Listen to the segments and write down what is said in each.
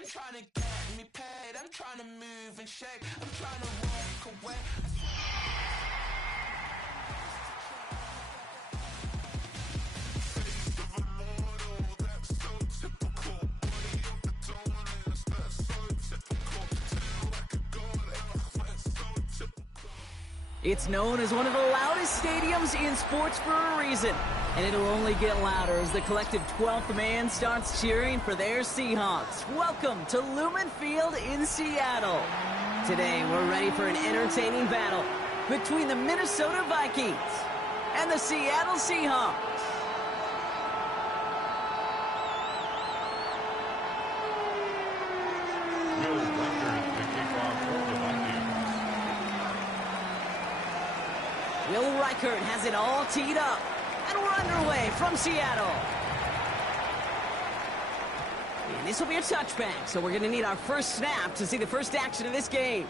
I'm trying to get me paid. I'm trying to move and shake. I'm trying to walk away. It's known as one of the loudest stadiums in sports for a reason, and it'll only get louder as the collective 12th man starts cheering for their Seahawks. Welcome to Lumen Field in Seattle. Today, we're ready for an entertaining battle between the Minnesota Vikings and the Seattle Seahawks. Will Reichert has it all teed up, and we're underway from Seattle. And this will be a touchback, so we're going to need our first snap to see the first action of this game.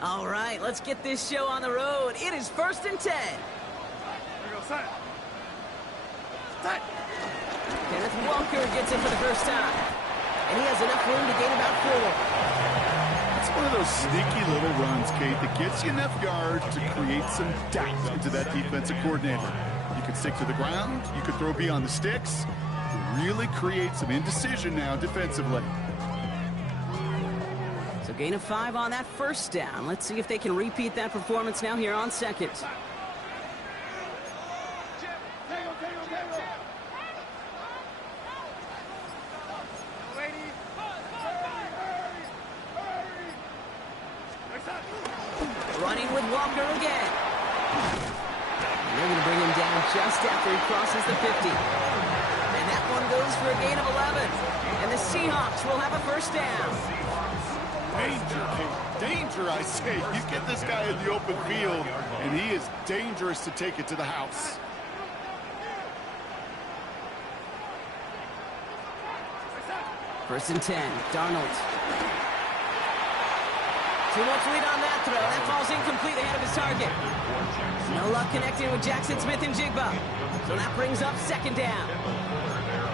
All right, let's get this show on the road. It is 1st and 10. There we go, set. Set. Kenneth Walker gets it for the first time. And he has enough room to gain about 4. It's one of those sneaky little runs, Kate, that gets you enough yards to create some doubt into that defensive coordinator. You can stick to the ground. You can throw beyond the sticks. Really create some indecision now defensively. So gain of 5 on that first down. Let's see if they can repeat that performance now here on second. Running with Walker again. And they're going to bring him down just after he crosses the 50. And that one goes for a gain of 11. And the Seahawks will have a first down. Danger, Kate. Danger, I say. You get this guy in the open field, and he is dangerous to take it to the house. First and 10, Darnold. Too much lead on that throw. That falls incomplete ahead of his target. No luck connecting with Jackson Smith and Jigba. So that brings up second down.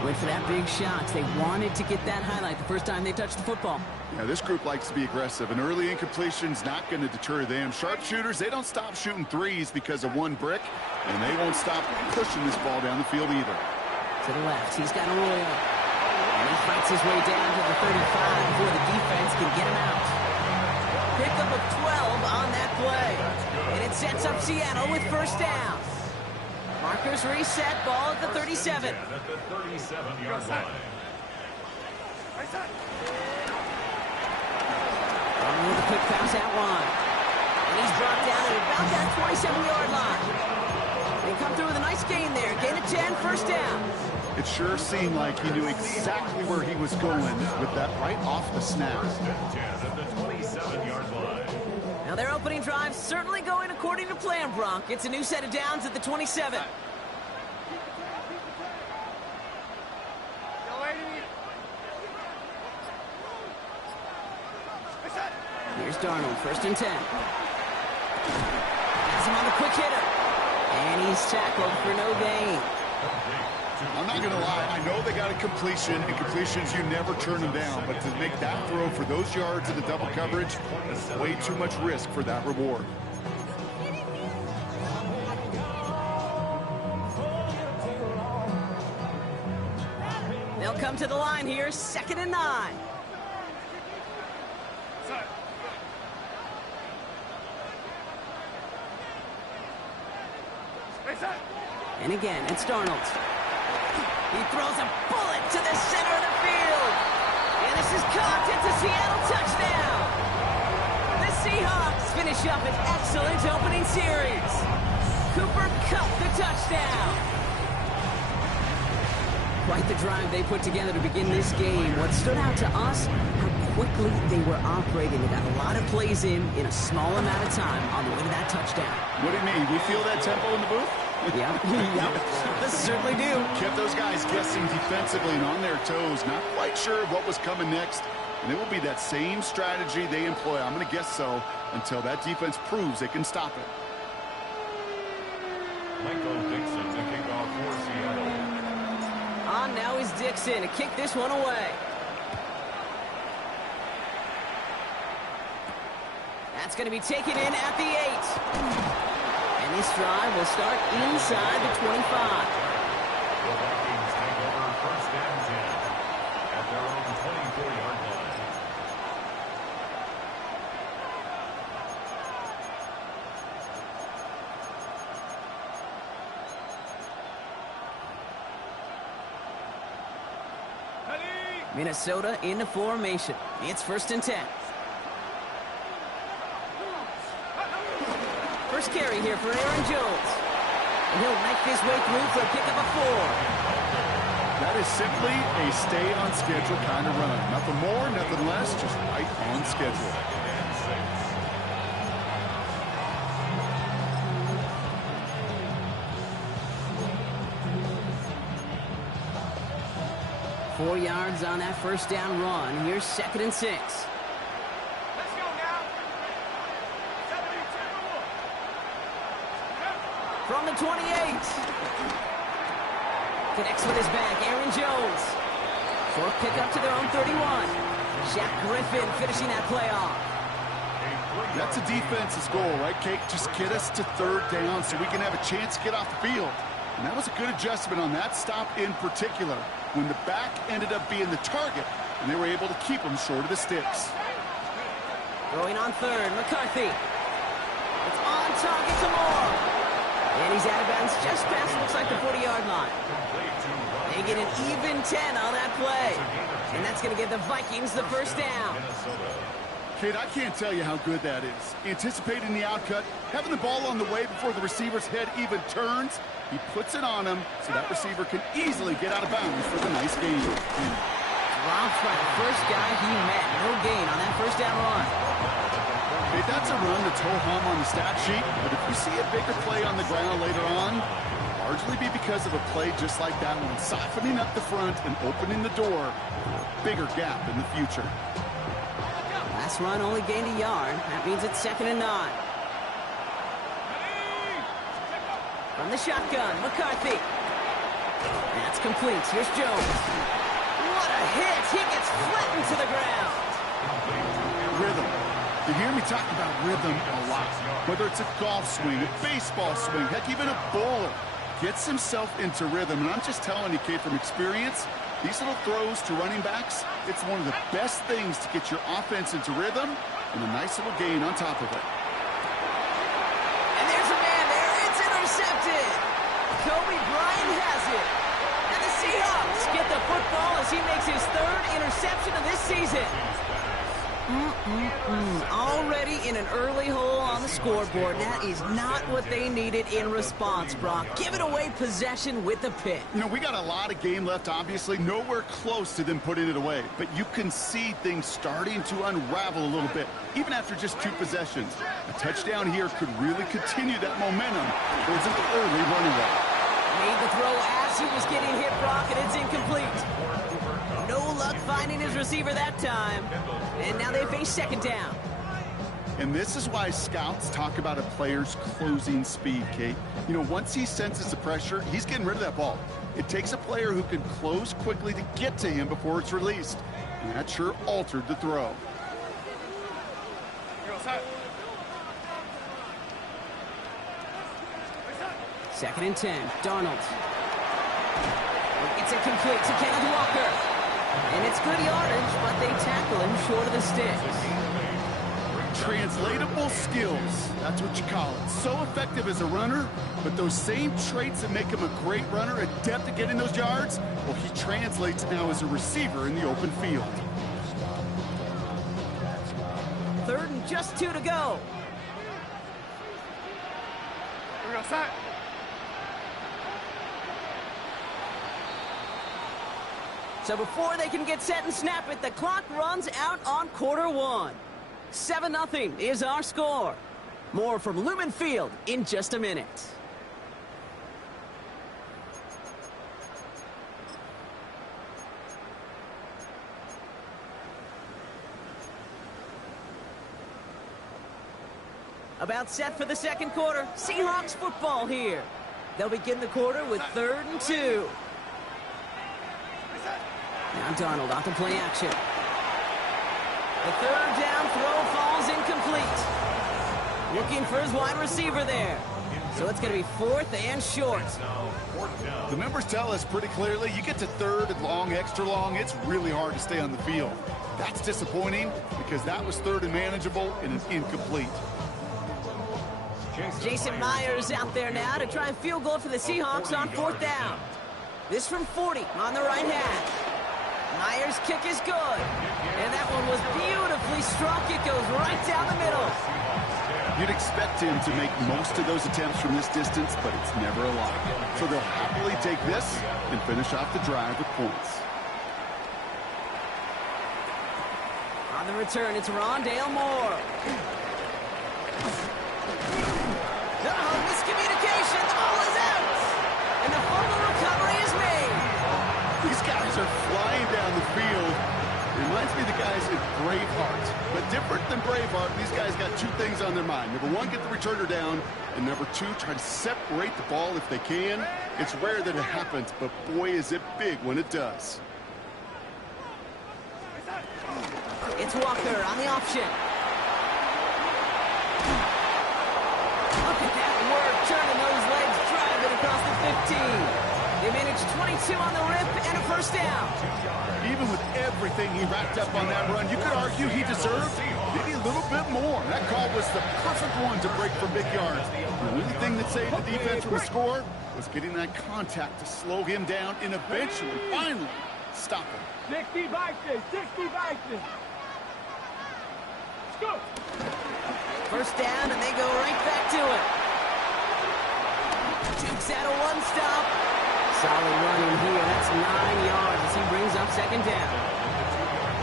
Went for that big shot. They wanted to get that highlight the first time they touched the football. Yeah, this group likes to be aggressive. An early incompletion's not going to deter them. Sharpshooters, they don't stop shooting threes because of one brick, and they won't stop pushing this ball down the field either. To the left, he's got a roll. And he fights his way down to the 35 before the defense can get him out. Pickup of 12 on that play. And it sets up Seattle with first down. Markers reset, ball at the 37. At the 37-yard line. With a quick pass out one. And he's brought down at about that 27-yard line. They come through with a nice gain there. Gain of 10, first down. It sure seemed like he knew exactly where he was going with that right off the snap. First and 10 at the 27-yard line. Now their opening drive certainly going according to plan, Brock. It's a new set of downs at the 27. Here's Darnold, first and 10. Has him on the quick hitter. And he's tackled for no gain. I'm not going to lie. I know they got a completion, and completions, you never turn them down. But to make that throw for those yards in the double coverage, way too much risk for that reward. They'll come to the line here, 2nd and 9. And again, it's Darnold. He throws a bullet to the center of the field. And this is caught. It's a Seattle touchdown. The Seahawks finish up an excellent opening series. Cooper Kupp the touchdown. Quite the drive they put together to begin this game. What stood out to us, how quickly they were operating. They got a lot of plays in a small amount of time on the way to that touchdown. What do you mean? We feel that tempo in the booth? Yeah, yep, certainly do. Kept those guys guessing defensively and on their toes, not quite sure what was coming next. And it will be that same strategy they employ, I'm going to guess so, until that defense proves they can stop it. Michael Dixon, the kickoff for Seattle. On now is Dixon to kick this one away. That's going to be taken in at the 8. And this drive will start inside the 25. The Vikings take over first and 10 at their own 24-yard line. Minnesota into formation. It's first and 10. First carry here for Aaron Jones. And he'll make his way through for a pickup of 4. That is simply a stay on schedule kind of run. Nothing more, nothing less, just right on schedule. 4 yards on that first down run. Here's second and 6. Let's go now. 72. From the 28. Connects with his back, Aaron Jones. Fourth pickup to their own 31. Shaq Griffin finishing that play off. That's a defense's goal, right, Kate? Just get us to third down so we can have a chance to get off the field. And that was a good adjustment on that stop in particular, when the back ended up being the target, and they were able to keep him short of the sticks. Throwing on third, McCarthy. It's on target to Moore. And he's out of bounds just past, looks like the 40-yard line. They get an even 10 on that play. And that's going to give the Vikings the first down. Kate, I can't tell you how good that is. Anticipating the outcut, having the ball on the way before the receiver's head even turns. He puts it on him so that receiver can easily get out of bounds for the nice gain. Drops by the first guy he met. No gain on that first down run. Hey, that's a run that's ho-hum on the stat sheet, but if you see a bigger play on the ground later on, it'll largely be because of a play just like that one, softening up the front and opening the door for a bigger gap in the future. Last run only gained a yard. That means it's second and 9. From the shotgun, McCarthy. That's complete. Here's Jones. What a hit! He gets flattened to the ground. Rhythm. You hear me talk about rhythm a lot. Whether it's a golf swing, a baseball swing, heck, even a bowler gets himself into rhythm. And I'm just telling you, Kate, from experience, these little throws to running backs, it's one of the best things to get your offense into rhythm and a nice little gain on top of it. And there's a man there. It's intercepted. Kobe Bryant has it. And the Seahawks get the football as he makes his third interception of this season. Already in an early hole on the scoreboard. That is not what they needed in response, Brock. Give it away possession with the pick. You know, we got a lot of game left, obviously. Nowhere close to them putting it away. But you can see things starting to unravel a little bit, even after just 2 possessions. A touchdown here could really continue that momentum towards an early running back. Made the throw as he was getting hit, Brock, and it's incomplete. No luck finding his receiver that time. And now they face second down. And this is why scouts talk about a player's closing speed, Kate. You know, once he senses the pressure, he's getting rid of that ball. It takes a player who can close quickly to get to him before it's released. And that sure altered the throw. Second and 10, Darnold. It's incomplete to Kenneth Walker. And it's good yardage, but they tackle him short of the sticks. Translatable skills, that's what you call it. So effective as a runner, but those same traits that make him a great runner, adept at getting those yards, well, he translates now as a receiver in the open field. Third and just 2 to go. Here we go, set. So before they can get set and snap it, the clock runs out on quarter one. 7-0 is our score. More from Lumen Field in just a minute. About set for the second quarter. Seahawks football here. They'll begin the quarter with 3rd and 2. Now Darnold off the play action. The third down throw falls incomplete. Looking for his wide receiver there. So it's going to be 4th and short. The numbers tell us pretty clearly, you get to 3rd and long, extra long, it's really hard to stay on the field. That's disappointing because that was 3rd and manageable and an incomplete. Jason Myers out there now to try and field goal for the Seahawks on 4th down. This from 40 on the right hash. Myers' kick is good. And that one was beautifully struck. It goes right down the middle. You'd expect him to make most of those attempts from this distance, but it's never a lot. So they'll happily take this and finish off the drive with points. On the return, it's Rondale Moore. Uh-oh, miscommunication. The ball is out. And the fumble recovery is made. These guys are flying down the field. Reminds me of the guys in Braveheart. But different than Braveheart, these guys got 2 things on their mind. Number 1, get the returner down. And number 2, try to separate the ball if they can. It's rare that it happens, but boy, is it big when it does. It's Walker on the option. Look at that work, turning those legs, driving across the 15. They managed 22 on the rip and a first down. Even with everything he racked up on that run, you could argue he deserved maybe a little bit more. That call was the perfect one to break for big yards. The only thing that saved the defense from a score was getting that contact to slow him down and eventually, finally, stop him. 60 Vikings, 60 Vikings. Let's go. First down, and they go right back to it. Jukes out a 1-stop. Solid running here. That's 9 yards as he brings up 2nd down.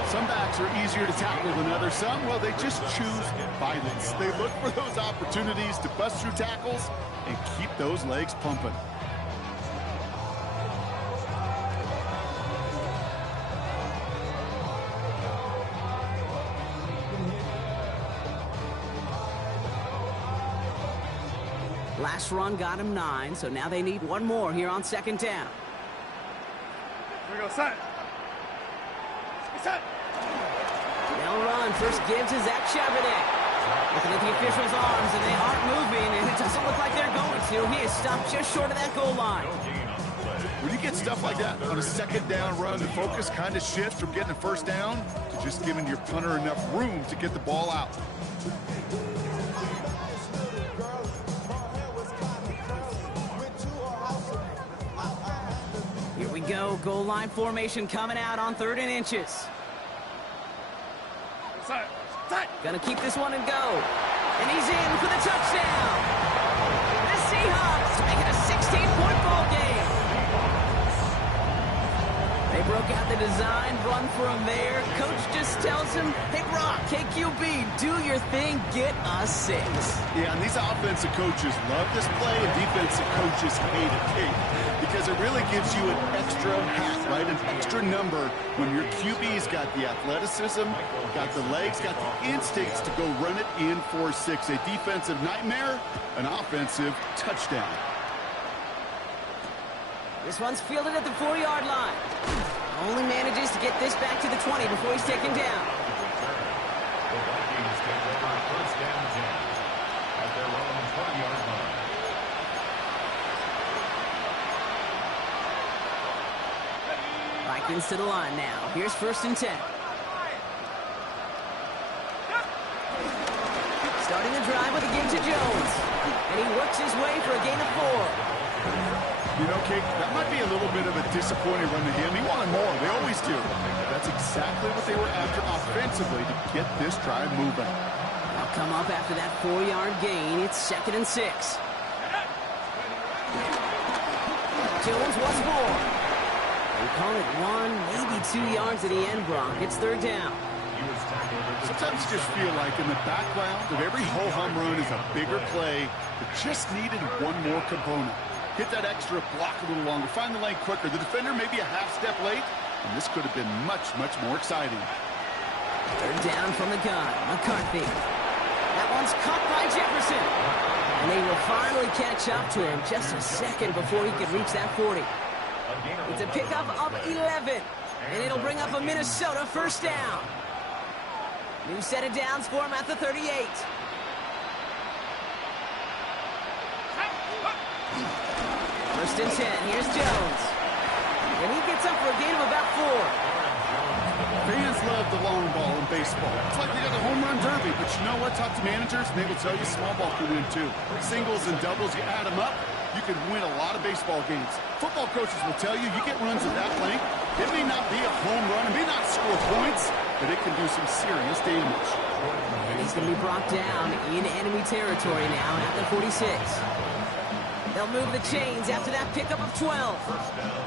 Some backs are easier to tackle than others. Some, well, they just choose violence. They look for those opportunities to bust through tackles and keep those legs pumping. Last run got him 9, so now they need 1 more here on 2nd down. Here we go, set. Set. They'll run. First give to Zach Chavadet. Looking at the officials' arms, and they aren't moving, and it doesn't look like they're going to. He is stopped just short of that goal line. When you get stuff like that on a 2nd down run, the focus kind of shifts from getting a first down to just giving your punter enough room to get the ball out. Here we go. Goal line formation coming out on 3rd and inches. Gonna keep this one and go. And he's in for the touchdown. The Seahawks make it a 16-point ball game. They broke out the design, run for him there. Coach just tells him, hey, Brock, KQB, do your thing, get us 6. Yeah, and these offensive coaches love this play, and defensive coaches hate it. Because it really gives you an extra hat, right? An extra number when your QB's got the athleticism, got the legs, got the instincts to go run it in for 6. A defensive nightmare, an offensive touchdown. This one's fielded at the 4-yard line. Only manages to get this back to the 20 before he's taken down. The Vikings take over 1st and 10 at their own 20-yard line. Vikings to the line now. Here's 1st and 10. Starting the drive with a give to Jones. And he works his way for a gain of 4. You know, Kate, that might be a little bit of a disappointing run to him. He wanted more. They always do. That's exactly what they were after offensively to get this drive moving. They'll come up after that 4-yard gain. It's 2nd and 6. Jones was 4. We call it 1, maybe 2 yards at the end, Brock. It's third down. Sometimes you just feel like in the background of every ho-hum run is a bigger play that just needed one more component. Hit that extra block a little longer, find the lane quicker. The defender may be a half step late, and this could have been much, much more exciting. Third down from the gun. McCarthy. That one's caught by Jefferson. And they will finally catch up to him just a second before he could reach that 40. It's a pickup of 11. And it'll bring up a Minnesota first down. New set of downs for him at the 38. First and 10. Here's Jones. And he gets up for a gain of about 4. Fans love the long ball in baseball. It's like they got the home run derby, but you know what? Talk to managers, and they will tell you small ball can win too. Singles and doubles, you add them up, you can win a lot of baseball games. Football coaches will tell you, you get runs of that length, it may not be a home run, it may not score points, but it can do some serious damage. And he's going to be brought down in enemy territory now at the 46. They'll move the chains after that pickup of 12.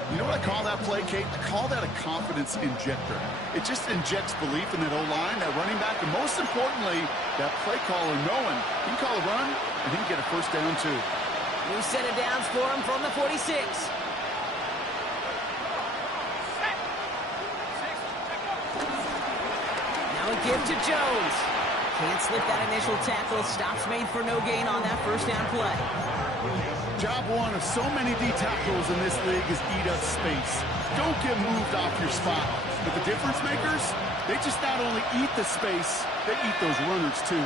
You know what I call that play, Kate? I call that a confidence injector. It just injects belief in that O-line, that running back, and most importantly, that play caller knowing he can call a run and he can get a first down too. New set of downs for him from the 46. Now a give to Jones. Can't slip that initial tackle. Stops made for no gain on that first down play. Job one of so many D tackles in this league is eat up space. Don't get moved off your spot. But the difference makers, they just not only eat the space, they eat those runners too.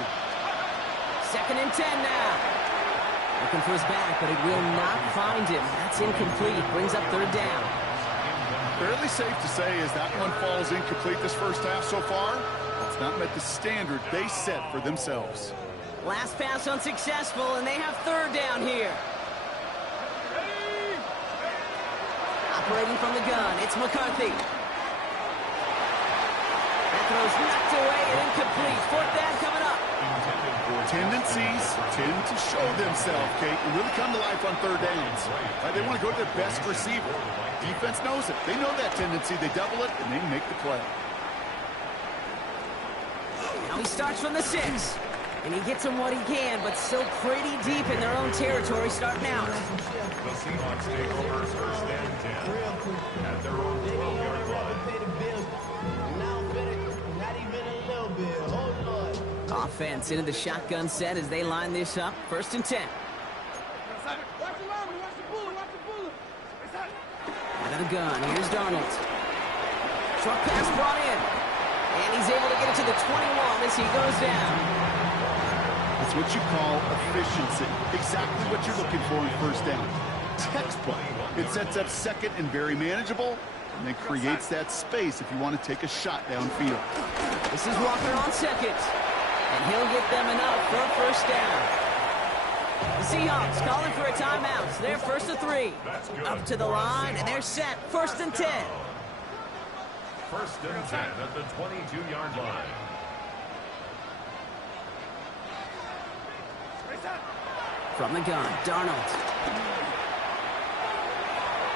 Second and 10 now. Looking for his back, but it will not find him. That's incomplete. Brings up third down. Fairly safe to say as that one falls incomplete this first half so far, it's not met the standard they set for themselves. Last pass unsuccessful, and they have third down here. Operating from the gun, it's McCarthy. That throw's knocked away and incomplete. Fourth down coming up. Tendencies tend to show themselves, Kate, and really come to life on third downs. They want to go to their best receiver. Defense knows it. They know that tendency. They double it, and they make the play. Now he starts from the 6. And he gets them what he can, but still pretty deep in their own territory starting out. The Seahawks take over first and 10 at their own 12-yard line. Offense into the shotgun set as they line this up. First and 10. Out of the gun, here's Darnold. Short pass brought in. And he's able to get it to the 21 as he goes down. It's what you call efficiency. Exactly what you're looking for in first down. Textbook. It sets up second and very manageable, and then creates that space if you want to take a shot downfield. This is Walker on second, and he'll get them enough for a first down. The Seahawks calling for a timeout. So they're first to 3. Up to the line, and they're set. First and 10. First and 10 at the 22-yard line. From the gun, Darnold.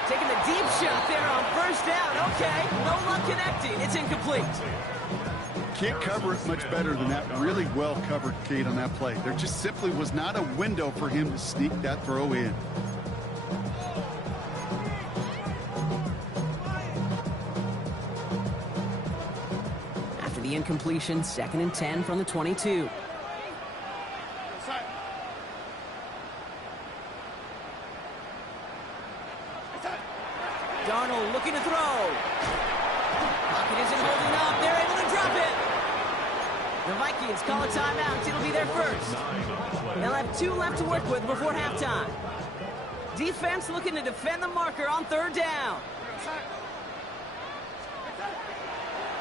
Taking the deep shot there on first down. Okay, no luck connecting. It's incomplete. Can't cover it much better than that. Really well covered, Kate, on that play. There just simply was not a window for him to sneak that throw in. After the incompletion, second and 10 from the 22. Darnold looking to throw. Pocket isn't holding up. They're able to drop it. The Vikings call a timeout. It'll be their first. They'll have 2 left to work with before halftime. Defense looking to defend the marker on third down.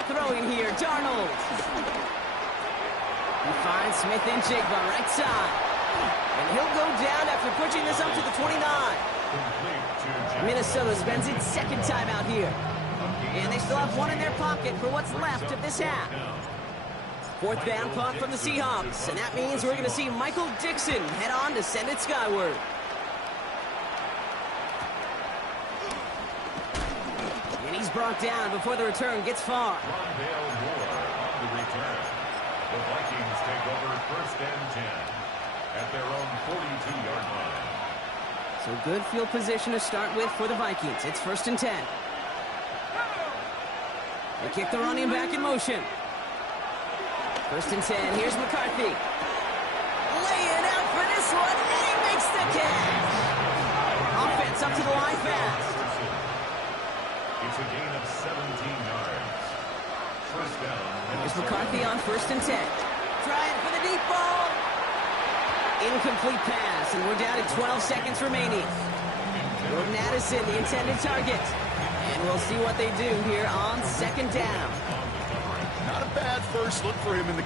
Throwing here, Darnold. He finds Smith and Jigba right side. And he'll go down after pushing this up to the 29. Minnesota spends its second timeout here. And they still have 1 in their pocket for what's left of this half. Fourth down punt from the Seahawks. And that means we're going to see Michael Dixon head on to send it skyward. brought down before the return gets far. Rondale Moore on the return. The Vikings take over first and 10 at their own 42-yard line. So good field position to start with for the Vikings. It's first and 10. They kick the running back in motion. First and 10. Here's McCarthy. Laying out for this one, and he makes the catch. Offense up to the line fast. It's a gain of 17 yards. First down. Here's McCarthy on first and 10. Trying for the deep ball. Incomplete pass, and we're down to 12 seconds remaining. Jordan Addison, the intended target. And we'll see what they do here on second down. Not a bad first look for him in the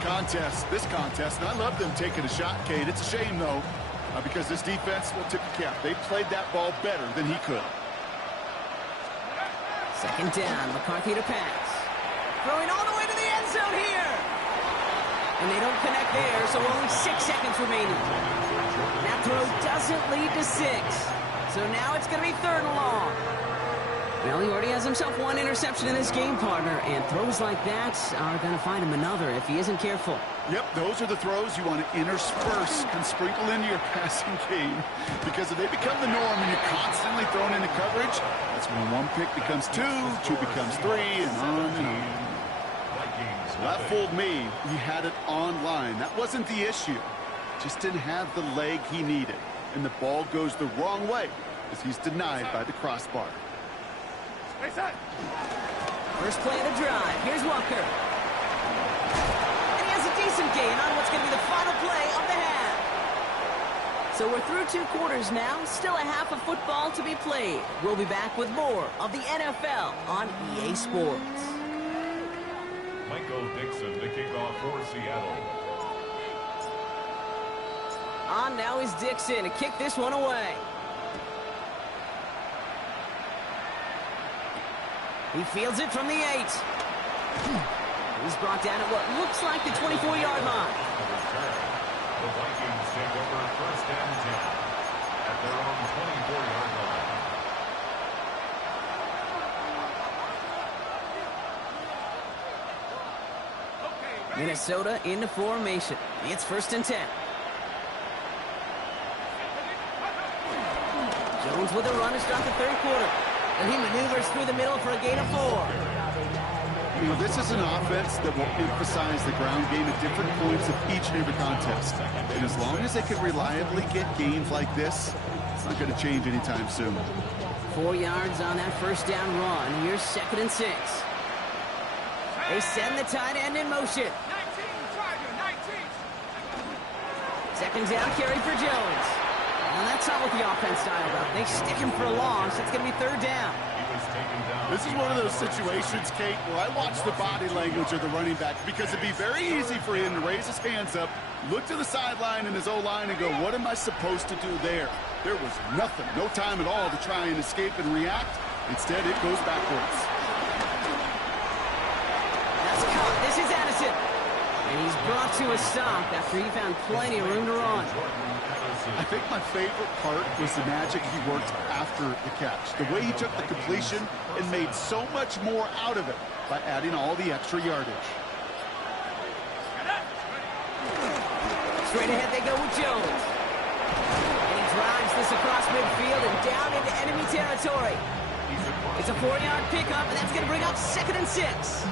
this contest. And I love them taking a shot, Kate. It's a shame, though, because this defense will tip the cap. They played that ball better than he could. Second down, McCarthy to pass. Throwing all the way to the end zone here. And they don't connect there, so only 6 seconds remaining. That throw doesn't lead to 6. So now it's going to be third and long. Well, he already has himself one interception in this game, partner, and throws like that are going to find him another if he isn't careful. Yep, those are the throws you want to intersperse and sprinkle into your passing game, because if they become the norm and you're constantly thrown into coverage, that's when one pick becomes two becomes three, and on and on. That fooled me. He had it online. That wasn't the issue. Just didn't have the leg he needed, and the ball goes the wrong way as he's denied by the crossbar. First play of the drive. Here's Walker. And he has a decent gain on what's going to be the final play of the half. So we're through 2 quarters now. Still a half of football to be played. We'll be back with more of the NFL on EA Sports. Michael Dixon to kick off for Seattle. On now is Dixon to kick this one away. He fields it from the 8. He's brought down at what looks like the 24-yard line. The Vikings take over first and 10 at their own 24-yard line. Minnesota into formation. It's first and 10. Jones with a run to start the third quarter. And he maneuvers through the middle for a gain of 4. You know, this is an offense that will emphasize the ground game at different points of each and every contest. And as long as they can reliably get gains like this, it's not going to change anytime soon. 4 yards on that first down run. Here's second and 6. They send the tight end in motion. 19. Second down carry for Jones. And that's not what the offense dialed up. They stick him for a loss. It's going to be third down. This is one of those situations, Kate, where I watch the body language of the running back, because it'd be very easy for him to raise his hands up, look to the sideline and his O-line and go, what am I supposed to do there? There was nothing, no time at all to try and escape and react. Instead, it goes backwards. That's caught. This is Addison. And he's brought to a stop after he found plenty of room to run. I think my favorite part was the magic he worked after the catch. The way he took the completion and made so much more out of it by adding all the extra yardage. Straight ahead they go with Jones. And he drives this across midfield and down into enemy territory. It's a 4-yard pickup, and that's going to bring up second and 6.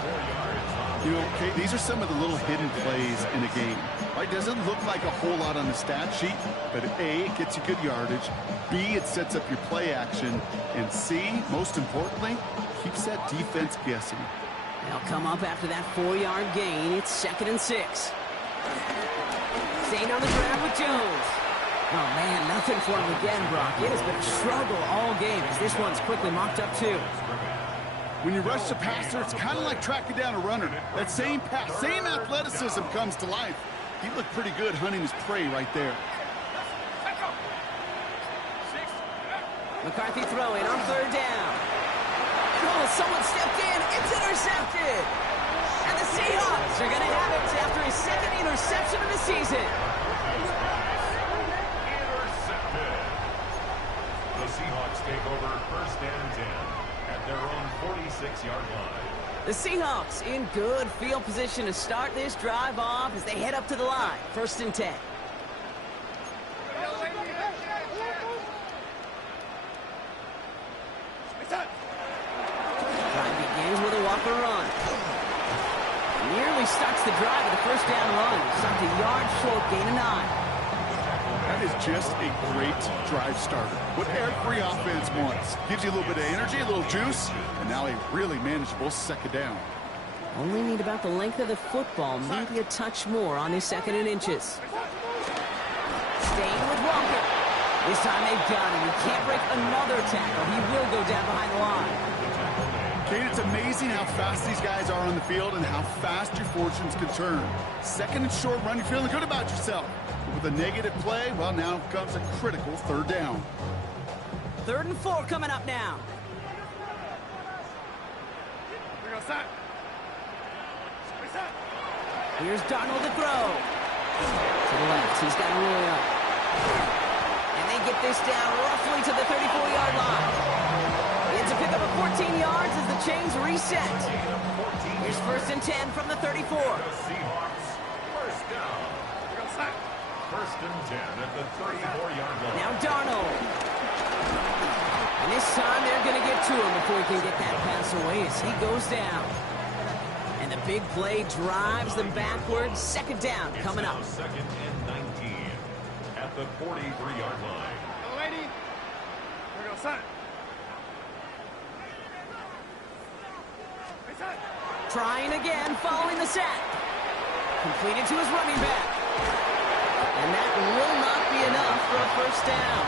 You know, Kate, these are some of the little hidden plays in a game. Right? Doesn't look like a whole lot on the stat sheet, but A, it gets you good yardage. B, it sets up your play action. And C, most importantly, keeps that defense guessing. They'll come up after that 4-yard gain. It's second and 6. Staying on the ground with Jones. Oh, man, nothing for him again, Brock. It has been a struggle all game as this one's quickly mocked up, too. When you rush the passer, it's kind of like tracking down a runner. That same pass, same athleticism comes to life. He looked pretty good hunting his prey right there. McCarthy throwing on third down. And oh, someone stepped in. It's intercepted. And the Seahawks are going to have it after his second interception of the season. Intercepted. The Seahawks take over first and 10 at their own 46-yard line. The Seahawks in good field position to start this drive off as they head up to the line. 1st and 10. Drive begins with a Walker run. Nearly starts the drive with a 1st down run. Stopped a yard short, gain of 9. That is just a great drive starter. What every offense wants. Gives you a little bit of energy, a little juice, and now a really manageable 2nd down. Only need about the length of the football, maybe a touch more on his 2nd and inches. Staying with Walker. This time they've got him. He can't break another tackle. He will go down behind the line. Kate, it's amazing how fast these guys are on the field and how fast your fortunes can turn. 2nd and short run, you're feeling good about yourself. But with a negative play, well, now comes a critical 3rd down. 3rd and 4 coming up now. Here's Darnold to throw. To the left, he's got Roy up. And they get this down roughly to the 34-yard line. It's a pickup of 14 yards as the chains reset. Here's 1st and 10 from the 34. The Seahawks, 1st down. 1st and 10 at the 34-yard line. Now Darnold. And this time they're going to get to him before he can get that pass away as he goes down. And the big play drives them backwards. 2nd down coming up. 2nd and 19 at the 43-yard line. Trying again, following the sack. Completed to his running back. And that will not be enough for a 1st down.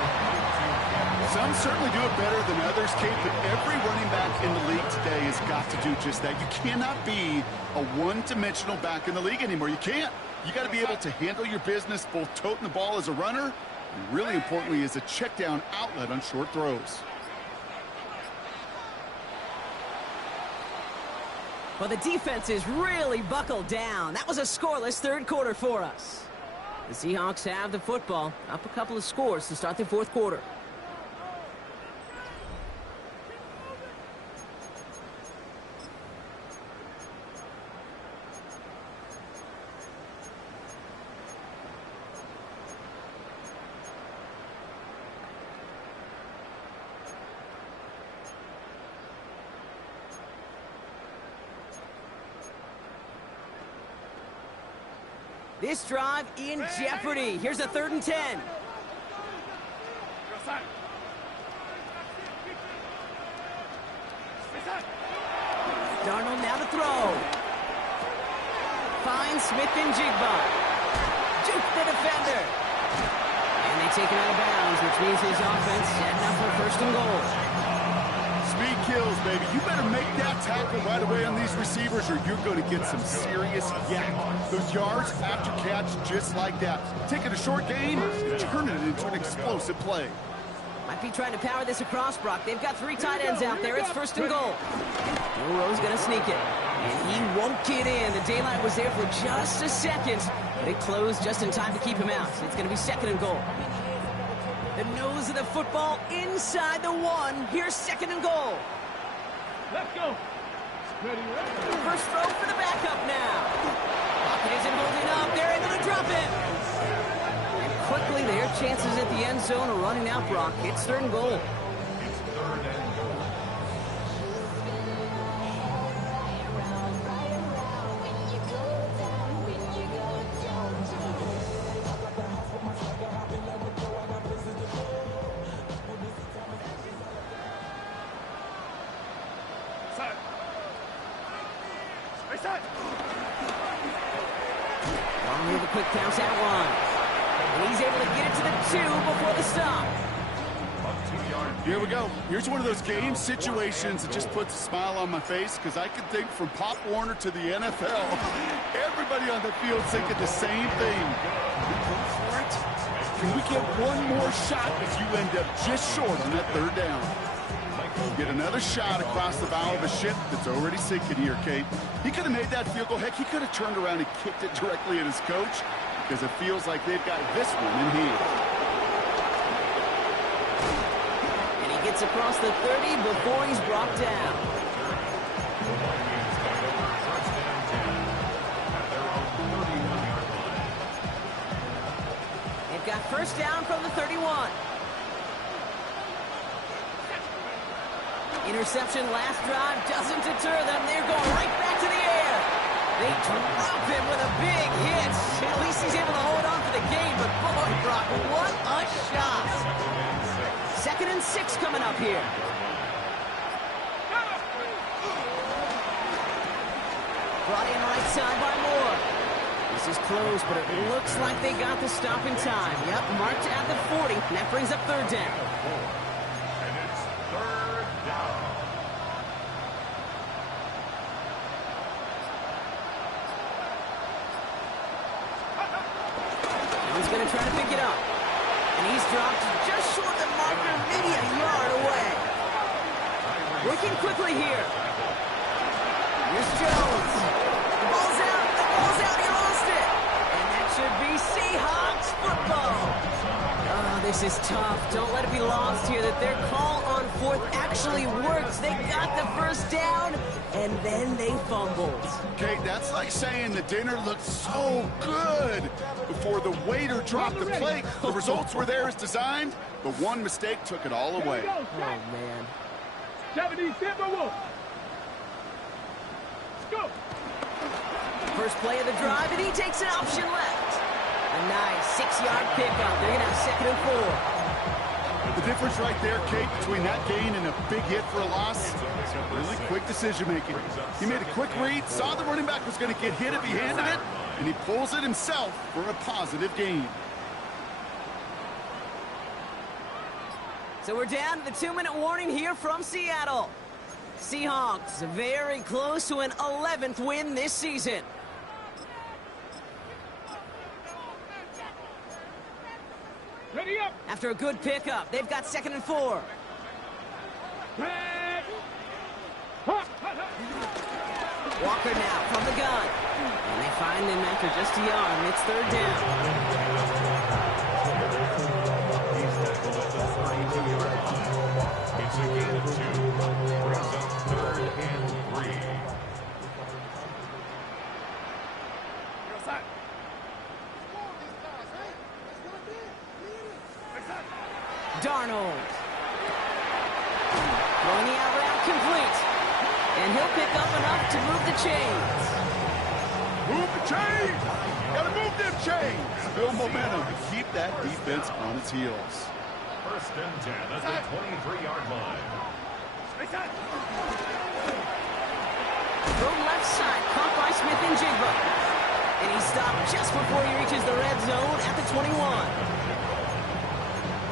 Some certainly do it better than others, Kate, but every running back in the league today has got to do just that. You cannot be a one-dimensional back in the league anymore. You can't. You got to be able to handle your business, both toting the ball as a runner, and really importantly as a check-down outlet on short throws. Well, the defense is really buckled down. That was a scoreless 3rd quarter for us. The Seahawks have the football, up a couple of scores to start the 4th quarter. This drive in jeopardy. Here's a 3rd and 10. Darnold now to throw. Finds Smith and Jigba. Juke the defender. And they take him out of bounds, which means his offense setting up for 1st and goal. Speed kills, baby. You better make that tackle right away on these receivers or you're going to get some serious yak. Those yards after catch just like that. Taking a short gain and turning it into an explosive play. Might be trying to power this across, Brock. They've got 3 tight ends out there. It's 1st and goal. Burrow's going to sneak it. And he won't get in. The daylight was there for just a second. But it closed just in time to keep him out. It's going to be 2nd and goal. The nose of the football inside the 1. Here's 2nd and goal. Let's go. Ready. First throw for the backup now. Pocket isn't holding up. They're able to drop him. And quickly, their chances at the end zone are running out, Brock. It's 3rd and goal. It's 3rd and goal. Long with a quick bounce out one. And he's able to get it to the 2 before the stop. Here we go. Here's one of those game situations that just puts a smile on my face because I can think from Pop Warner to the NFL. Everybody on the field thinking the same thing. Can we get one more shot if you end up just short on that 3rd down? Get another shot across the bow of a ship that's already sinking here, Kate. He could have made that field goal. Heck, he could have turned around and kicked it directly at his coach because it feels like they've got this one in hand. gets across the 30 before he's brought down. The Vikings take over first and 10 at their own 31-yard line. They've got first down from the 31. Interception last drive doesn't deter them. They're going right back to the air. They drop him with a big hit. At least he's able to hold on for the game, but boy, Brock, what a shot. 2nd and 6 coming up here. Brought in right side by Moore. This is close, but it looks like they got the stop in time. Yep, marked at the 40. And that brings up 3rd down. And it's 3rd down. He's going to try to pick it up. And he's dropped just short of the marker, maybe a yard away. Working quickly here. Here's Jones. The ball's out. The ball's out. He lost it. And that should be Seahawks football. Oh, this is tough. Don't let it be lost here that their call on 4th actually works. They got the first down, and then they fumbled. Okay, that's like saying the dinner looked so good before the waiter dropped the plate. The results were there as designed, but one mistake took it all away. Oh, man. 70, stand by 1. Let's go. First play of the drive, and he takes an option left. A nice 6-yard pickup. They're going to have 2nd and 4. The difference right there, Kate, between that gain and a big hit for a loss, really quick decision-making. He made a quick read, saw the running back was going to get hit if he handed it, and he pulls it himself for a positive gain. So we're down to the 2-minute warning here from Seattle. Seahawks very close to an 11th win this season. Ready up. After a good pickup, they've got 2nd and 4. Back. Walker now from the gun. And they find him after just a yard. It's 3rd down. He's tackled at the 32-yard line. It's a gain of 2. Brings up 3rd and 3. Darnold. Throwing the out route complete. And he'll pick up enough to move the chains. Move the chains! Gotta move them chains! Build momentum to keep that defense on its heels. First and 10 at the 23-yard line. From left side, caught by Smith and Jigba. And he stopped just before he reaches the red zone at the 21.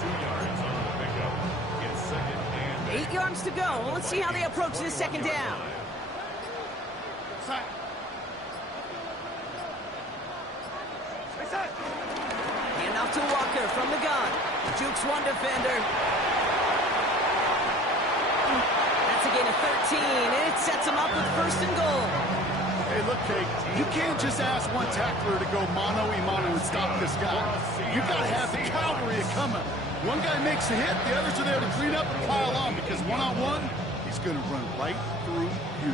2 yards on the pickup. It's 2nd and 8 yards to go. Let's see how they approach this 2nd down. Hand off to Walker from the gun. Jukes one defender. That's a gain of 13, and it sets him up with 1st and goal. Hey, look, Kate, you can't just ask one tackler to go mano-a-mano and stop this guy. You've got to have the cavalry coming. One guy makes a hit, the others are there to clean up and pile on, because one-on-one, he's going to run right through you.